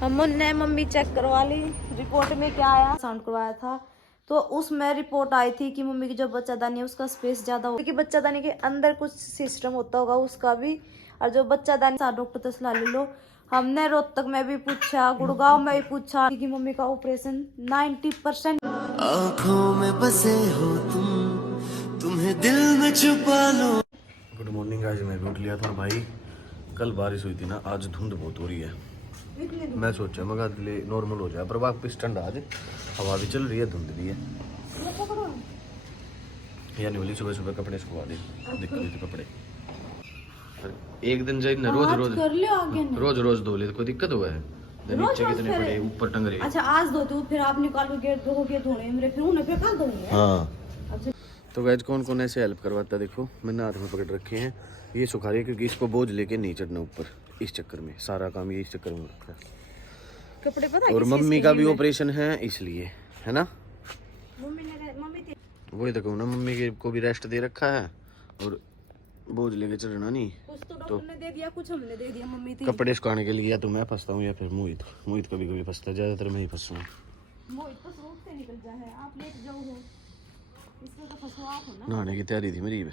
हमने mummy check करवा ली, report में क्या आया, साउंड करवाया था तो उसमें रिपोर्ट आई थी कि मम्मी की जो बच्चादानी है उसका स्पेस ज्यादा हो, क्योंकि बच्चादानी के अंदर कुछ सिस्टम होता होगा उसका भी, और जो बच्चादानी डॉक्टर तो सलाह ले लो। हमने रोहतक में भी पूछा, गुड़गांव में भी पूछा कि मम्मी का ऑपरेशन 90%। आँखों में बसे हो तुम, तुम्हें दिल में छुपा लो। Good morning. आज मैं भी उठ लिया था भाई, कल बारिश हुई थी ना, आज धुंध बहुत हो रही है। मैं सोचा मगा दिले नॉर्मल हो जाए, पर वापस ठंडा, आज हवा भी चल रही है, धुंध भी है। यानी बोली सुबह सुबह कपड़े सुखवा दे, दिक्कत हुई थी कपड़े। एक दिन जाए ना, रोज रोज धो ले, कोई दिक्कत हुआ है? नीचे कितने पड़े, ऊपर टंग रहे। अच्छा आज धो दो, फिर आप निकालोगे धोगे धोने मेरे, फिर उन्हें पे कर दूंगी। हाँ तो गाइस कौन कौन ऐसे हेल्प करवाता है, देखो मैंने हाथ में पकड़ रखे हैं, ये सुखा रही है क्योंकि इसको बोझ लेके नहीं चढ़ना ऊपर, इस चक्कर में सारा काम ये इस चक्कर में रखा है। कपड़े पता और मम्मी का भी ऑपरेशन है इसलिए, है ना? मम्मी वही तो कहूँ ना, मम्मी को भी रेस्ट दे रखा है और बोझ लेके चढ़ना नहीं। कुछ तो डॉक्टर ने दे दिया, कुछ हमने दे दिया। मम्मी थी कपड़े सुखाने के लिए या तो मैं फंसता हूँ या फिर मोहित कभी कभी फंसता है, ज्यादातर मैं ही फंसता हूँ। मोहित तो रोड से निकल जाए, आप लेट जाओ हो, इसमें तो फंसो आप हो ना। नहाने की तैयारी थी मेरी।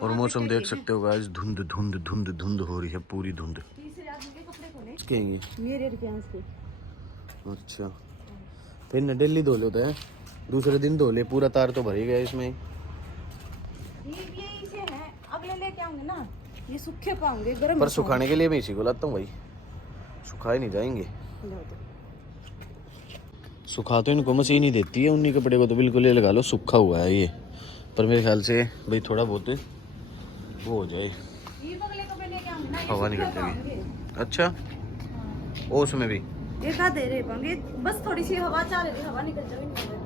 और मौसम देख सकते हो आज, धुंध धुंध धुंध धुंध हो रही है, पूरी धुंध। मेरे अच्छा फिर न डेली धो लेते हैं, दूसरे दिन धो ले, पूरा तार तो भर ही गया इसमें। ये इसे है, अगले लेके आऊंगे ना, ये सूखे पाऊंगे गर्म। पर सुखाने के लिए मैं इसी को लाता हूँ भाई, सुखाए नहीं जाएंगे। सुखा तो इनको मशीन ही देती है, उन्हीं कपड़े को तो बिल्कुल ये लगा लो सूखा हुआ है ये, पर मेरे ख्याल से भाई थोड़ा बहुत वो हो जाए, हवा निकल जाएगी। अच्छा ओस में भी एक आध दे रहे पाएंगे, बस थोड़ी सी हवा चल रही, हवा निकल जाएगी।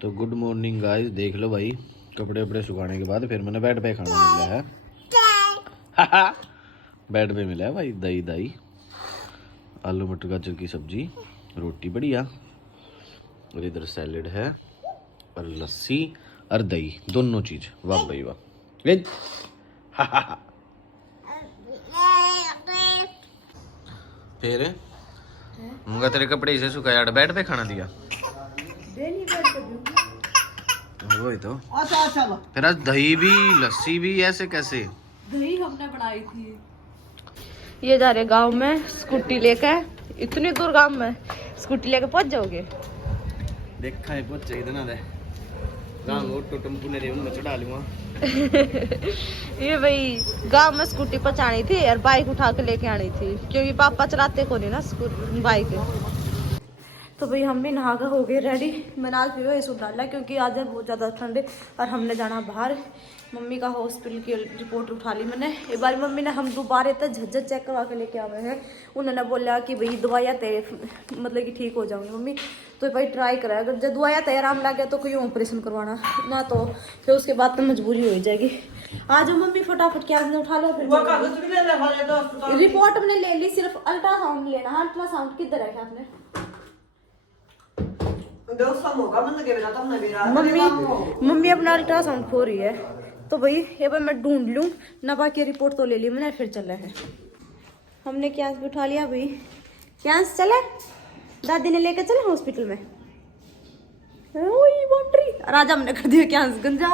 तो गुड मॉर्निंग गाइस, देख लो भाई कपड़े वपड़े सुखाने के बाद फिर मैंने बेड पे खाना मिला है। बेड पे मिला है भाई दही आलू मटर गाजर की सब्जी, रोटी बढ़िया, और इधर सैलेड है और लस्सी और दही, दोनों चीज। वाह भाई वाह। फिर मुंगा तेरे कपड़े इसे सुखाया, बेड पे खाना दिया वही तो। फिर आज दही भी लस्सी भी, ऐसे कैसे? दही हमने बनाई थी। ये जा रहे गांव में स्कूटी लेकर, इतनी दूर गांव में स्कूटी लेकर पहुंच जाओगे? देखा है पहुंच चाहिए ना, गांव ऑटो टेम्पो ने उनमें चढ़ा लूंगा। ये भाई गांव में स्कूटी पहुंचानी थी और बाइक उठा के लेके आनी थी, क्योंकि पापा चलाते को नहीं ना स्कूटी बाइक। तो भाई हम भी नहा कर हो गए रेडी। मैंने आज भी सूट डाला क्योंकि आज है बहुत ज़्यादा ठंड और हमने जाना बाहर। मम्मी का हॉस्पिटल की रिपोर्ट उठा ली मैंने। एक बार मम्मी ने हम दोबारा तक झज्जर चेक करवा के लेके आए हैं। उन्होंने बोला कि भाई दवाइयाँ तय मतलब कि ठीक हो जाऊंगी मम्मी, तो भाई ट्राई करा, अगर जब दवाइयाँ तय आराम लग गया तो कोई ऑपरेशन करवाना ना, तो फिर उसके बाद तो मजबूरी हो जाएगी। आज मम्मी फटाफट क्या उठा लो, फिर रिपोर्ट हमने ले ली, सिर्फ अल्ट्रासाउंड लेना। अल्ट्रासाउंड किधर है आपने? मम्मी अपना अल्ट्रासाउंड खो रही है, तो भाई ये भाई मैं ढूंढ लूँ ना, बाकी रिपोर्ट तो ले ली मैंने, फिर चला है। हमने क्या भी उठा लिया भाई, क्या चले दादी ने लेकर चले हॉस्पिटल में। राजा हमने कर दिया क्या गंजा,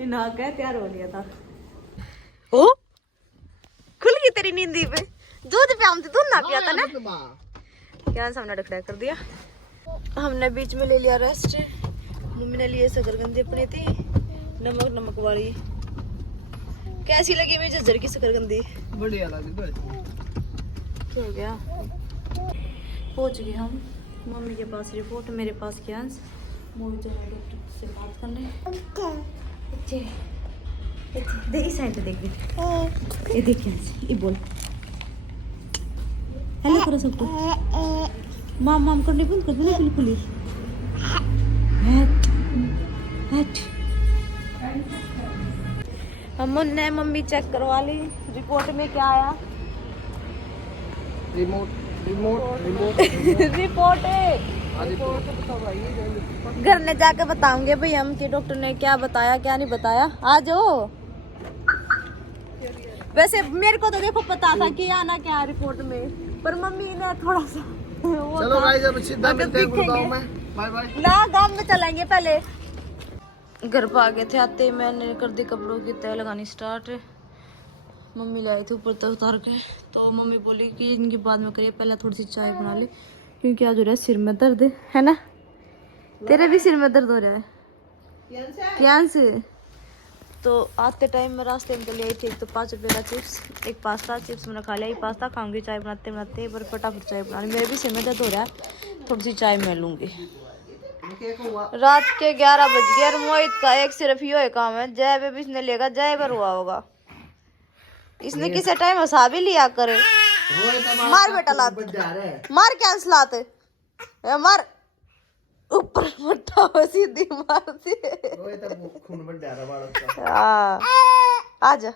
नहा के तैयार हो लिया था। ओ खुल गई तेरी नींदी पे, दूध पे आमती दूध ना पिया था ना, क्या हमने डखड़ा कर दिया। हमने बीच में ले लिया रेस्ट। मम्मी ने लिए शकरकंदी अपनी थी नमक वाली। कैसी लगी मेरी झज्जर की शकरकंदी? बढ़िया लगी। क्या हो गया? पहुंच गए हम मम्मी के पास, रिपोर्ट मेरे पास कैंस। डॉक्टर से बात करने देख, इस साइड पे देख, ये देख कैंस, ये बोल हेलो करो सबको। माम करने बंद कर दो बिल्कुल ही। हमने मम्मी चेक करवा ली, रिपोर्ट में क्या आया? रिपोर्ट घर में जाकर बताऊंगे भाई हम कि डॉक्टर ने क्या बताया क्या नहीं बताया। आ जाओ वैसे मेरे को तो देखो पता था कि आना क्या है रिपोर्ट में, पर मम्मी ने थोड़ा सा चलो गाइस अब सीधा मिलते हैं गुड़गांव में। Bye bye. ना गांव में चलेंगे पहले। घर पर आ गए थे, आते ही मैंने कर दी कपड़ों की तय लगानी स्टार्ट। मम्मी ले आई थी ऊपर तक उतार के, तो मम्मी बोली कि इनकी बाद में करिए, पहले थोड़ी सी चाय बना ले क्योंकि आज हो रहा है सिर में दर्द, है ना? तेरे भी सिर में दर्द हो रहा है प्यान से? तो आते टाइम में रास्ते में ले आई थी, एक तो 5 रुपये का चिप्स, एक पास्ता। चिप्स मैंने खा लिया, ये पास्ता खाऊंगी चाय बनाते बनाते, पर फटाफट चाय बना ली। मेरे भी सिर में दर्द हो रहा है, थोड़ी सी चाय मैं लूँगी। रात के 11 बज गए और मोहित का एक सिर्फ ये काम है, जय बेबी इसने लेगा, जय पर हुआ होगा इसने किसी टाइम हंसा भी लिया करे। मार बेटा लात, मार कैंस लाते, मार ऊपर मट्टा हो सीधी मारती हाँ। आजा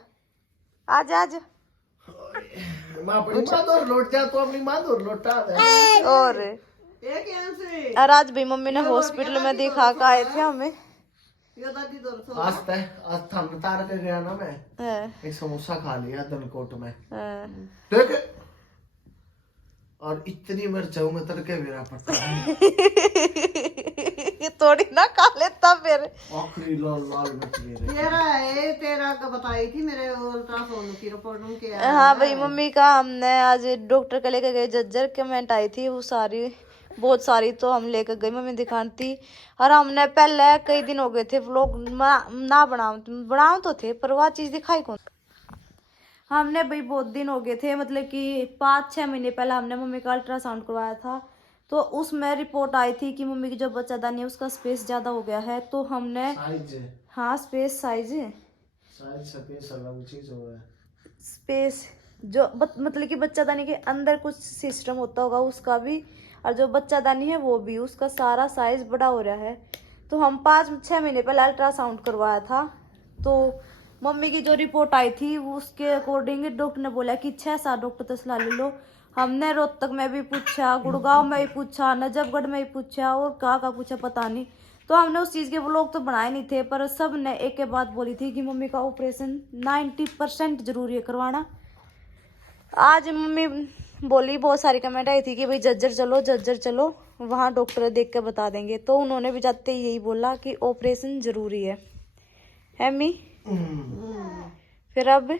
आजा आजा और आज भी मम्मी ने हॉस्पिटल में दिखा के आए थे हमें। आज थाने तार के गया ना मैं, एक समोसा खा लिया धनकोट में, और इतनी मिर्च में तड़के मेरा पड़ता थोड़ी ना खा लेता फिर। आखिरी लाल लाल मिर्च मेरे तेरा है, तेरा का बताई थी मेरे अल्ट्रासाउंड की रिपोर्ट में क्या। हाँ भाई मम्मी का हमने आज डॉक्टर के लेके गए, जज्जर कमेंट आई थी वो सारी बहुत सारी, तो हम लेकर गए मम्मी दिखानी थी। और हमने पहले कई दिन हो गए थे व्लॉग ना बनाओ तो थे, पर वह चीज़ दिखाई कौन। हमने भाई बहुत दिन हो गए थे, मतलब कि 5-6 महीने पहले हमने मम्मी का अल्ट्रासाउंड करवाया था, तो उसमें रिपोर्ट आई थी कि मम्मी की जो बच्चादानी है उसका स्पेस ज़्यादा हो गया है। तो हमने हाँ स्पेस साइज स्पेस जो मतलब कि बच्चादानी के अंदर कुछ सिस्टम होता होगा उसका भी, और जो बच्चादानी है वो भी, उसका सारा साइज बड़ा हो रहा है। तो हम 5-6 महीने पहले अल्ट्रासाउंड करवाया था, तो मम्मी की जो रिपोर्ट आई थी उसके अकॉर्डिंग डॉक्टर ने बोला कि 6-7 डॉक्टर तो सलाह ले लो। हमने रोहतक में भी पूछा, गुड़गांव में भी पूछा, नजफगढ़ में भी पूछा, और कहाँ पूछा पता नहीं। तो हमने उस चीज़ के व्लॉग तो बनाए नहीं थे, पर सब ने एक के बात बोली थी कि मम्मी का ऑपरेशन 90% जरूरी है करवाना। आज मम्मी बोली, बहुत सारी कमेंट आई थी कि भाई जज्जर चलो वहाँ डॉक्टर देख के बता देंगे, तो उन्होंने भी जाते ही यही बोला कि ऑपरेशन जरूरी है मी। फिर अब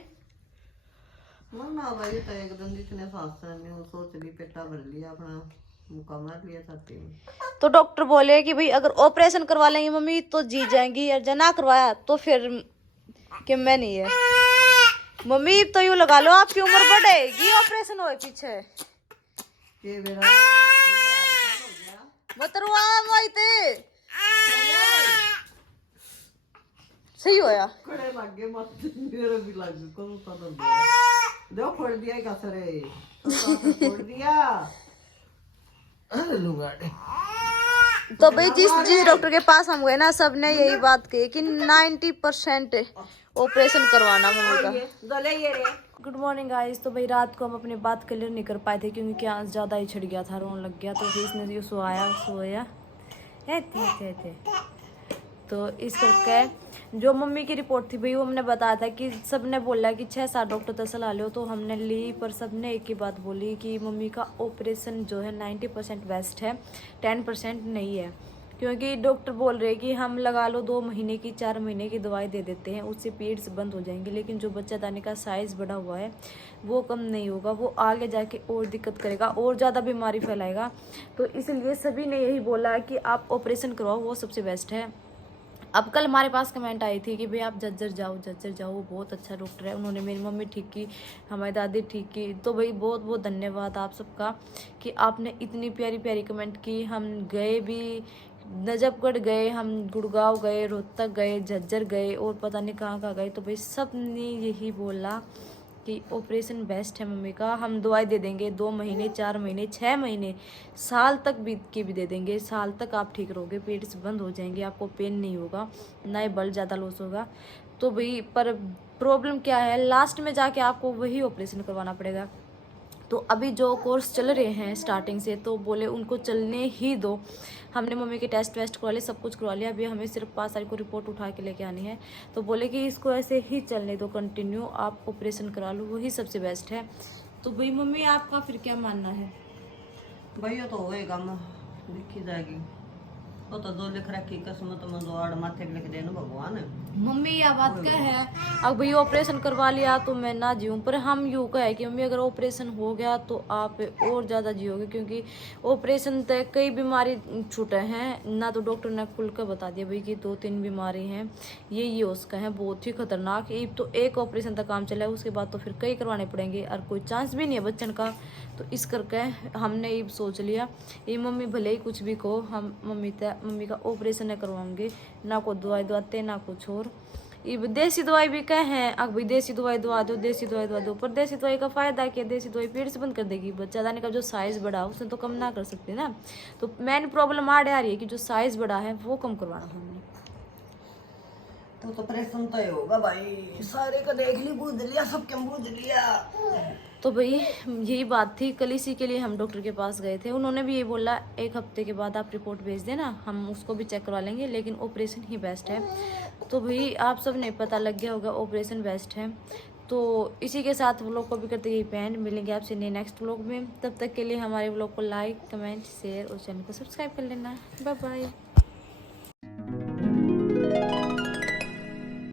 मम्मा भाई तो एकदम जितने सांस नहीं वो सोच ली, पेटा भर लिया अपना, मुक्का मार लिया छाती में। तो डॉक्टर बोले कि भाई अगर ऑपरेशन करवा लेंगे मम्मी तो जी जाएंगी, और जना करवाया तो फिर कि मैं नहीं है मम्मी। तो यूँ लगा लो आपकी उम्र बढ़ेगी ऑपरेशन हो पीछे। ये मेरा मतरुआ मोहित सही होया, खड़े लग गए मत, मेरे भी लग गए कौन सा दर्द दो फोड़ दिया ही कसरे फोड़ दिया। अरे लूंगा तो भाई जिस डॉक्टर के पास हम गए ना, सबने यही बात कही कि 90% ऑपरेशन करवाना मम्मी का। Good morning guys. तो भाई रात को हम अपनी बात क्लियर नहीं कर पाए थे क्योंकि आंस ज़्यादा ही छिड़ गया था, रोने लग गया, तो फिर इसने ये सोया थे। तो इस करके जो मम्मी की रिपोर्ट थी भाई वो हमने बताया था कि सबने बोला कि 6-7 डॉक्टर तो सलाह लो, तो हमने ली, पर सबने एक ही बात बोली कि मम्मी का ऑपरेशन जो है 90% बेस्ट है, 10% नहीं है। क्योंकि डॉक्टर बोल रहे हैं कि हम लगा लो 2 महीने की 4 महीने की दवाई दे देते हैं, उससे पीरियड्स बंद हो जाएंगे, लेकिन जो बच्चादानी का साइज़ बड़ा हुआ है वो कम नहीं होगा, वो आगे जाके और दिक्कत करेगा और ज़्यादा बीमारी फैलाएगा। तो इसलिए सभी ने यही बोला कि आप ऑपरेशन करवाओ, वो सबसे बेस्ट है। अब कल हमारे पास कमेंट आई थी कि भाई आप जज्जर जाओ, वो बहुत अच्छा डॉक्टर है, उन्होंने मेरी मम्मी ठीक की, हमारी दादी ठीक की। तो भाई बहुत बहुत धन्यवाद आप सबका कि आपने इतनी प्यारी प्यारी कमेंट की। हम गए भी, नजफगढ़ गए, हम गुड़गांव गए, रोहतक गए, झज्जर गए और पता नहीं कहाँ गए, तो भाई सब ने यही बोला कि ऑपरेशन बेस्ट है मम्मी का। हम दवाई दे देंगे 2 महीने, 4 महीने, 6 महीने, साल तक भी दे देंगे। साल तक आप ठीक रहोगे, पीरियड्स बंद हो जाएंगे, आपको पेन नहीं होगा, ना ही ब्लड ज़्यादा लॉस होगा। तो भाई पर प्रॉब्लम क्या है, लास्ट में जाके आपको वही ऑपरेशन करवाना पड़ेगा। तो अभी जो कोर्स चल रहे हैं स्टार्टिंग से, तो बोले उनको चलने ही दो। हमने मम्मी के टेस्ट वेस्ट करवा लिए, सब कुछ करवा लिया, अभी हमें सिर्फ 5 तारीख को रिपोर्ट उठा के लेके आनी है। तो बोले कि इसको ऐसे ही चलने दो कंटिन्यू, आप ऑपरेशन करा लो, वही सबसे बेस्ट है। तो भाई मम्मी आपका फिर क्या मानना है? भैया तो होएगा लिखी जाएगी, वो तो जो लिख रखी किस्मत में, जो आड़ माथे पे लिख देना भगवान है। मम्मी यह बात क्या है, अब भाई ऑपरेशन करवा लिया तो मैं ना जीऊँ, पर हम यूँ कहे कि मम्मी अगर ऑपरेशन हो गया तो आप और ज़्यादा जियोगे, क्योंकि ऑपरेशन तक कई बीमारी छूटे हैं ना, तो डॉक्टर ने खुल कर बता दिया भाई कि 2-3 बीमारी हैं, ये उसका है बहुत ही खतरनाक। एक तो एक ऑपरेशन तक काम चला है, उसके बाद तो फिर कई करवाने पड़ेंगे और कोई चांस भी नहीं है बच्चन का। तो इस करके हमने ये सोच लिया, ये मम्मी भले ही कुछ भी कहो, हम मम्मी का ऑपरेशन करवाएंगे, ना को दवाई दवाते ना कुछ और। ये देसी दवाई भी क्या है, अब भाई देसी दवाई दवा दो, देसी दवाई दवा दो, पर देसी दवाई का फायदा क्या, देसी दवाई पेट से बंद कर देगी, बच्चा दाने का जो साइज बढ़ा उसने तो कम ना कर सकते ना। तो मेन प्रॉब्लम आ रही है कि जो साइज बढ़ा है वो कम करवाना हमने। तो ऑपरेशन तो होगा भाई, सारे का देख ली, बूझ लिया, सबके बूझ लिया। तो भाई यही बात थी, कल इसी के लिए हम डॉक्टर के पास गए थे। उन्होंने भी ये बोला 1 हफ्ते के बाद आप रिपोर्ट भेज देना, हम उसको भी चेक करवा लेंगे, लेकिन ऑपरेशन ही बेस्ट है। तो भाई आप सब ने पता लग गया होगा, ऑपरेशन बेस्ट है। तो इसी के साथ व्लॉग को भी करते यही पेंड, मिलेंगे आपसे नेक्स्ट व्लॉग में। तब तक के लिए हमारे व्लॉग को लाइक, कमेंट, शेयर और चैनल को सब्सक्राइब कर लेना। Bye bye.